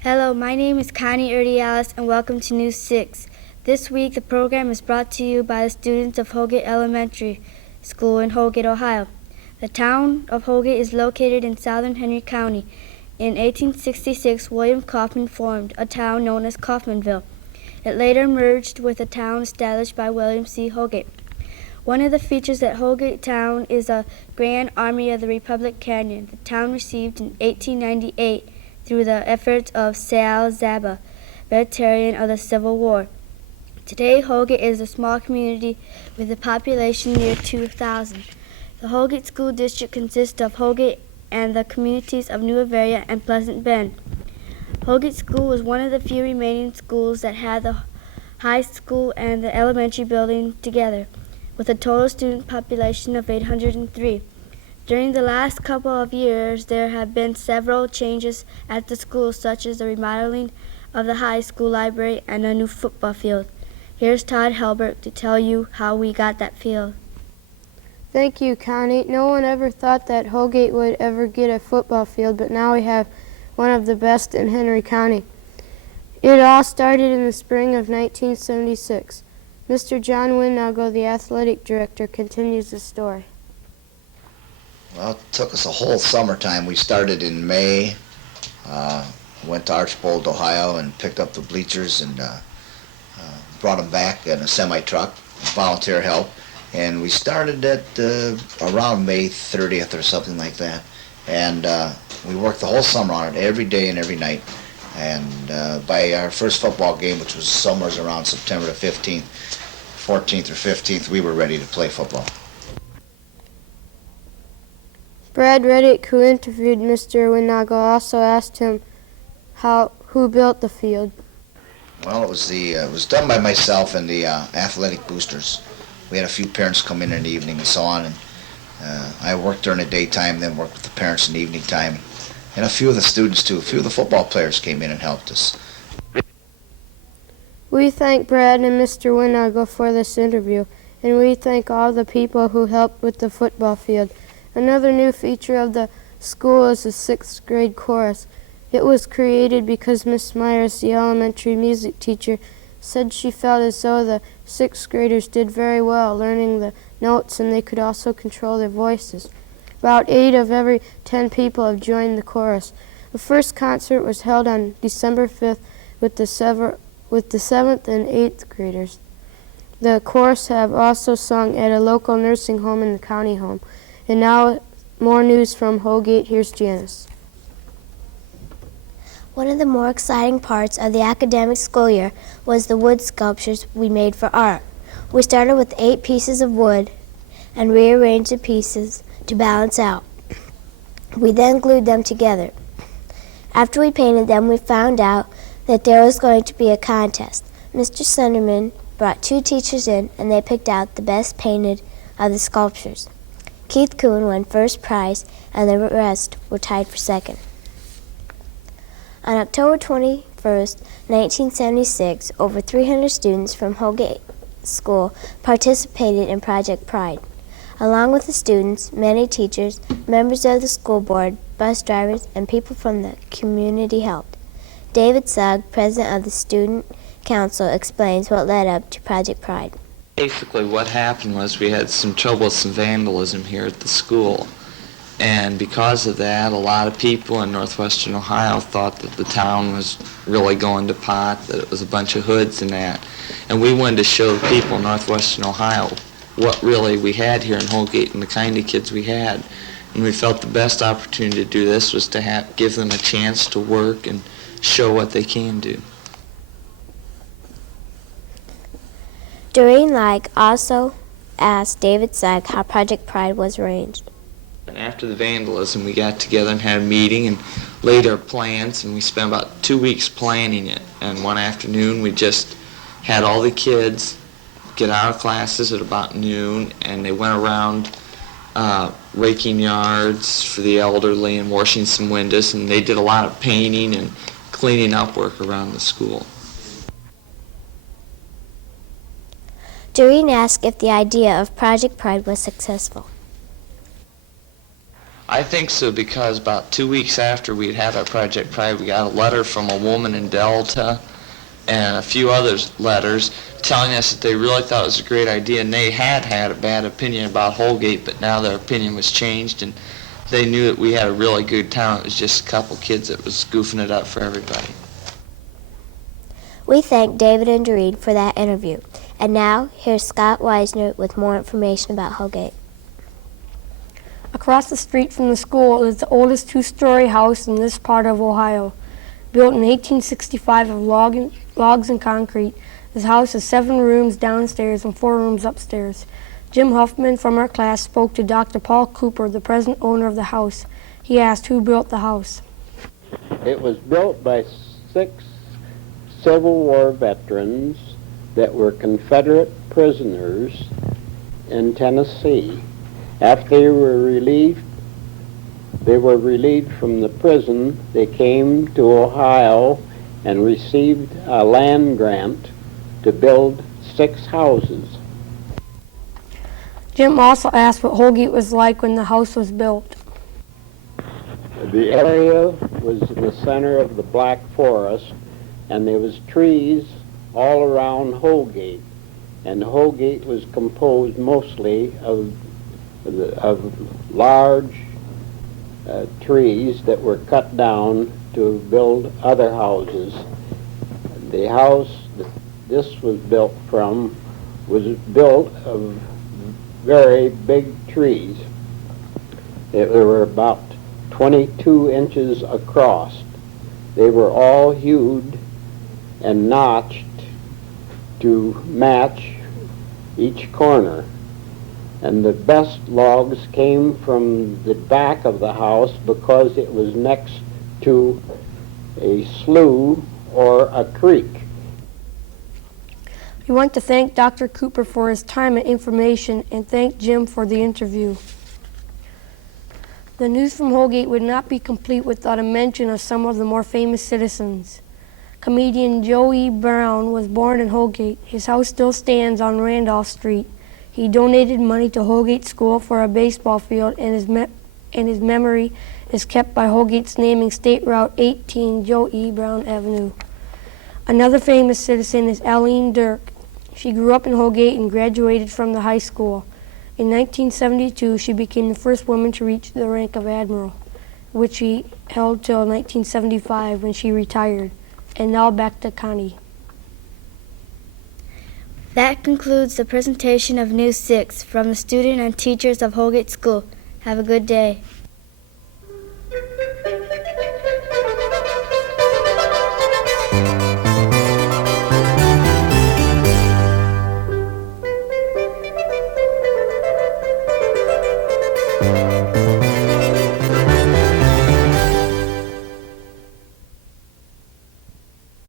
Hello, my name is Connie Urdialis and welcome to News 6. This week the program is brought to you by the students of Holgate Elementary School in Holgate, Ohio. The town of Holgate is located in southern Henry County. In 1866, William Kaufman formed a town known as Kaufmanville. It later merged with a town established by William C. Holgate. One of the features at Holgate Town is a Grand Army of the Republic Canyon. The town received in 1898 through the efforts of Sal Zaba, veteran of the Civil War. Today, Holgate is a small community with a population near 2,000. The Holgate School District consists of Holgate and the communities of New Bavaria and Pleasant Bend. Holgate School was one of the few remaining schools that had the high school and the elementary building together, with a total student population of 803. During the last couple of years, there have been several changes at the school, such as the remodeling of the high school library and a new football field. Here's Todd Helbert to tell you how we got that field. Thank you, Connie. No one ever thought that Holgate would ever get a football field, but now we have one of the best in Henry County. It all started in the spring of 1976. Mr. John Winnago, the athletic director, continues the story. Well, it took us a whole summertime. We started in May, went to Archbold, Ohio, and picked up the bleachers and brought them back in a semi-truck, volunteer help. And we started at around May 30th or something like that. And we worked the whole summer on it, every day and every night. And by our first football game, which was somewhere around September the 14th or 15th, we were ready to play football. Brad Reddick, who interviewed Mr. Winnago, also asked him who built the field. Well, it was done by myself and the athletic boosters. We had a few parents come in the evening and so on, and I worked during the daytime, then worked with the parents in the evening time, and a few of the students too. A few of the football players came in and helped us. We thank Brad and Mr. Winnago for this interview, and we thank all the people who helped with the football field. Another new feature of the school is the 6th grade chorus. It was created because Miss Myers, the elementary music teacher, said she felt as though the 6th graders did very well learning the notes and they could also control their voices. About 8 of every 10 people have joined the chorus. The first concert was held on December 5th with the 7th and 8th graders. The chorus have also sung at a local nursing home and the county home. And now, more news from Holgate. Here's Janice. One of the more exciting parts of the academic school year was the wood sculptures we made for art. We started with 8 pieces of wood and rearranged the pieces to balance out. We then glued them together. After we painted them, we found out that there was going to be a contest. Mr. Sunderman brought 2 teachers in, and they picked out the best painted of the sculptures. Keith Kuhn won first prize, and the rest were tied for second. On October 21st, 1976, over 300 students from Holgate School participated in Project Pride. Along with the students, many teachers, members of the school board, bus drivers, and people from the community helped. David Sugg, president of the Student Council, explains what led up to Project Pride. Basically what happened was we had some trouble with some vandalism here at the school. And because of that, a lot of people in northwestern Ohio thought that the town was really going to pot, that it was a bunch of hoods and that. And we wanted to show the people in northwestern Ohio what really we had here in Holgate and the kind of kids we had. And we felt the best opportunity to do this was to give them a chance to work and show what they can do. Doreen Like also asked David Sugg how Project Pride was arranged. And after the vandalism, we got together and had a meeting and laid our plans, and we spent about 2 weeks planning it. And one afternoon, we just had all the kids get out of classes at about noon, and they went around raking yards for the elderly and washing some windows, and they did a lot of painting and cleaning up work around the school. Doreen asked if the idea of Project Pride was successful. I think so, because about 2 weeks after we'd had our project pride, we got a letter from a woman in Delta and a few other letters telling us that they really thought it was a great idea, and they had a bad opinion about Holgate, but now their opinion was changed, and they knew that we had a really good town. It was just a couple kids that was goofing it up for everybody. We thank David and Doreen for that interview. And now, here's Scott Weisner with more information about Holgate. Across the street from the school is the oldest two-story house in this part of Ohio. Built in 1865 of logs and concrete, this house has 7 rooms downstairs and 4 rooms upstairs. Jim Huffman from our class spoke to Dr. Paul Cooper, the present owner of the house. He asked who built the house. It was built by 6 Civil War veterans that were Confederate prisoners in Tennessee. After they were relieved from the prison, they came to Ohio and received a land grant to build 6 houses. Jim also asked what Holgate was like when the house was built. The area was in the center of the Black Forest, and there was trees all around Holgate, and Holgate was composed mostly of large trees that were cut down to build other houses. The house that this was built from was built of very big trees. They were about 22 inches across. They were all hewed and notched to match each corner. And the best logs came from the back of the house because it was next to a slough or a creek. We want to thank Dr. Cooper for his time and information, and thank Jim for the interview. The news from Holgate would not be complete without a mention of some of the more famous citizens. Comedian Joe E. Brown was born in Holgate. His house still stands on Randolph Street. He donated money to Holgate School for a baseball field, and his memory is kept by Holgate's naming State Route 18 Joe E. Brown Avenue. Another famous citizen is Eileen Dirk. She grew up in Holgate and graduated from the high school. In 1972, she became the first woman to reach the rank of admiral, which she held till 1975 when she retired. And now back to Connie. That concludes the presentation of News 6 from the student and teachers of Holgate School. Have a good day.